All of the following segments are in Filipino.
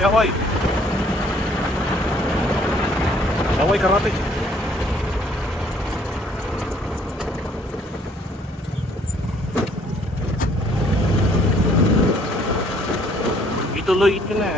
Away! Away karate! Ituloy ito na.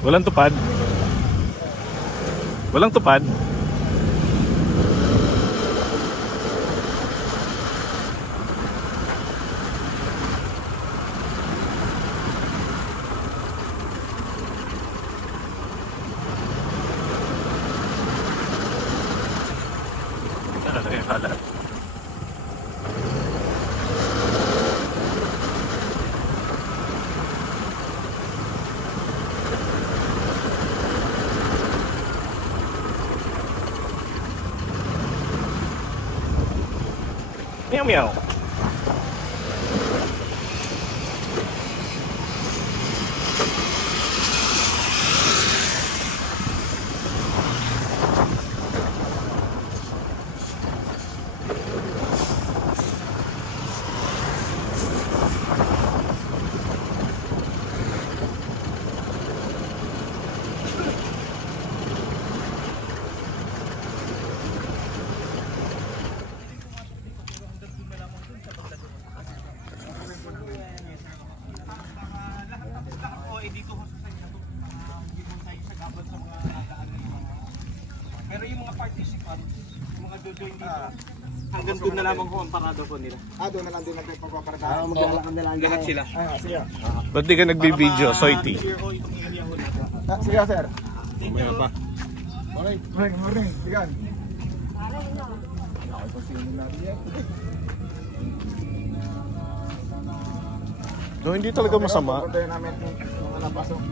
Walang tupad. Walang tupad. Meow meow. Pero yung mga participants, yung mga jojoin dito, hanggang doon na lamang ho ang parado po nila. Doon na lang din natin pagpaparadahan. Maglalakad na lang. Lahat sila. Sige. Ba't di ka nagbibideo, Soiti? Sige, sir. Mamaya pa. Morning. Sigan. No, hindi talaga masama. Puntayin namin mga napasok.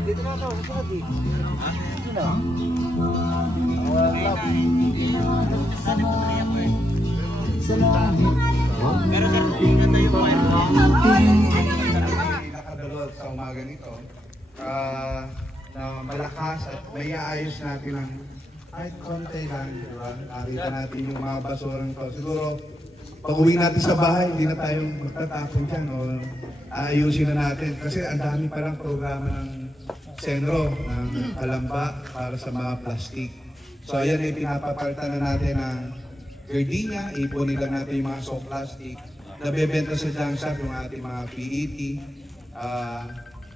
Dito na daw, sa lagi. Dito na. Pero ganda yung point. Nakadulot sa umaga nito na malakas at may aayos natin ng kahit konti lang, diba? Nakita natin yung mga basurang to. Siguro pag uwi natin sa bahay, hindi na tayo magtatapon dyan o aayusin na natin. Kasi ang dami palang programa ng Senro, ng Kalamba para sa mga plastic. So ayan ay pinapapalitan na natin ng gardenia, ipunin lang natin yung mga soft plastic. Nabebenta sa junk shop yung ating mga PET.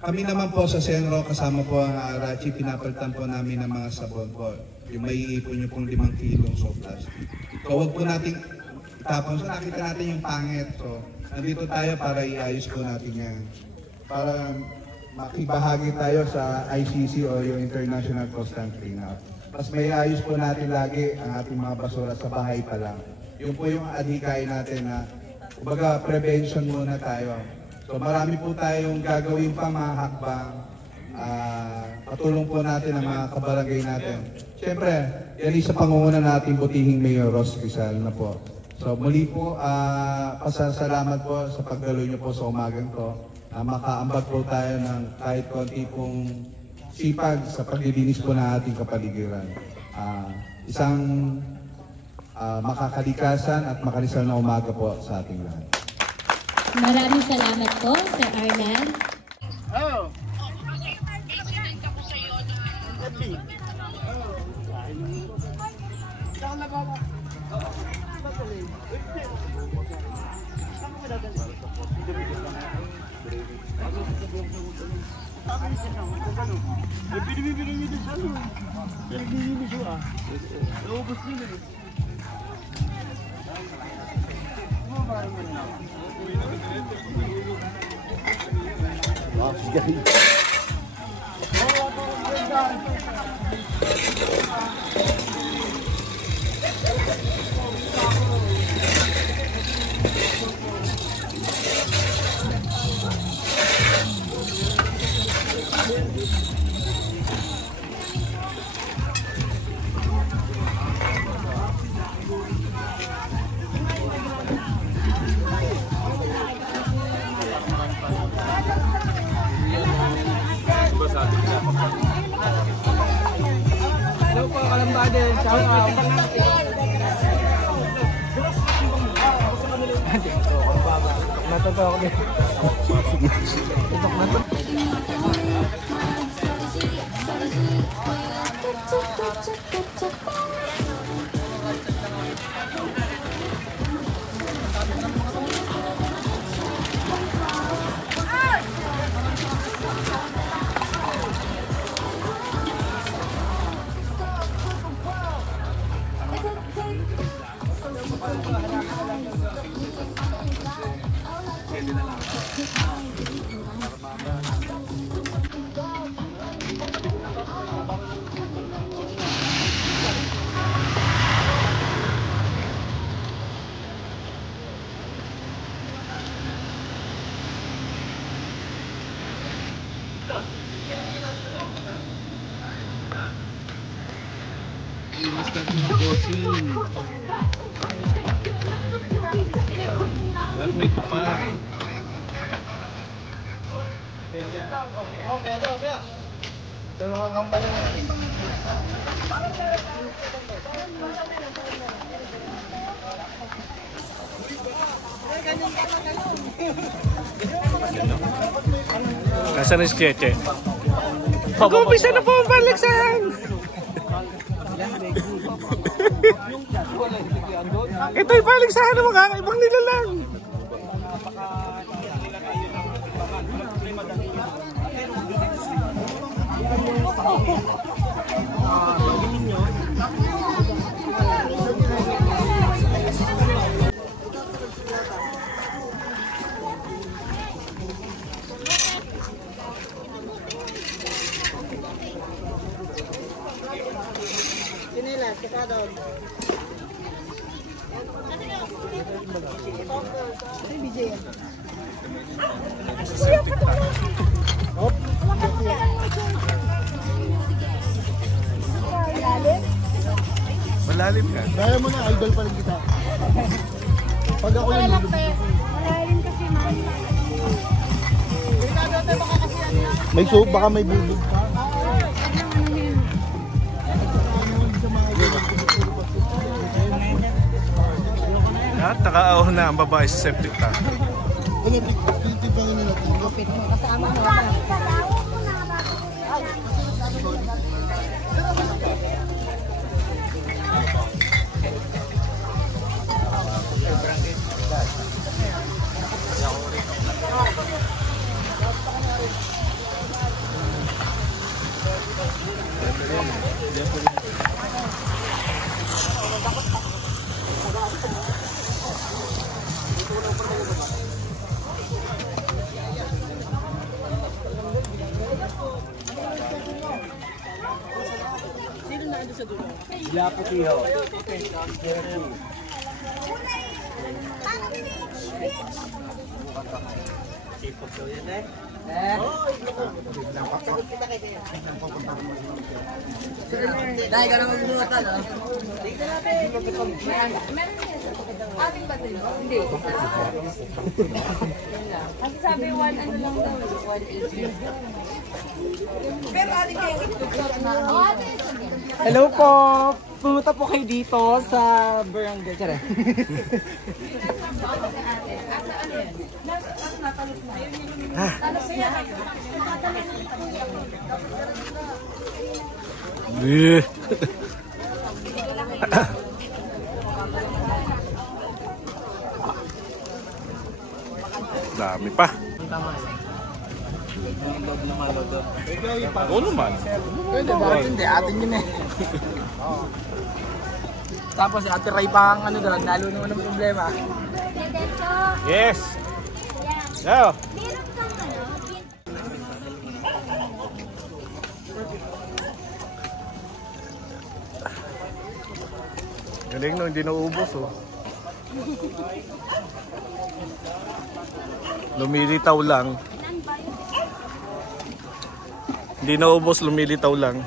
Kami naman po sa Senro, kasama po ang Arachi, pinapalitan po namin ng mga sabon po. Yung may iipon nyo pong 5 kilong soft plastic. So huwag po natin itapon. So nakita natin yung pangit. So nandito tayo para iayos po natin yan. Para makibahagi tayo sa ICC o yung International Coastal Cleanup. Mas may ayos po natin lagi ang ating mga basura sa bahay pa lang. Yun po yung adhikain natin na kumbaga prevention muna tayo. So marami po tayong gagawin pa mga hakbang patulong po natin ang mga kabarangay natin. Siyempre, yan isa pangunguna natin butihing Mayor Ross Rizal na po. So muli po, pasasalamat po sa pagdalo niyo po sa umagang to. Makaambag po tayo ng kahit konti pong sipag sa paglilinis po ng ating kapaligiran. Isang makakalikasan at makalisal na umaga po sa ating lahat. Maraming salamat po, Sir Arlan. Oh! Hello po, Kalambade. Shout out. Natatawa ko din. Tutok na to. Nasaan na si Cheche? Mag-umpisa na po ang paligsahan! Ito'y paligsahan ng mga kakaibang nilalang! Malalim ka. Dahil mo na, idol pa rin kita. Pag ako yung Malalim kasi, ma'am. may soup, baka may bubog pa. At nakaahon na ang babae sa septic tank. Ano, titibangin na natin. Gupit mo, kasama mo. Laputiho. Sipag daw yan eh. Dahil ka naman bunutan, ha? Ating ba ito? Hindi. Kasi sabi 1 ano lang daw, 180. Pero ating kayo Hello po! Pumunta po kayo dito sa barangay. Tara. Dami pa. Oo naman. Pwede ba? Hindi, atin yun eh. Tapos si Ate Ray pa ang ano doon, lalo naman ang problema. Yes. Yo. Galing no, hindi naubos oh. Lumilitaw lang. Hindi naubos, lumilitaw lang.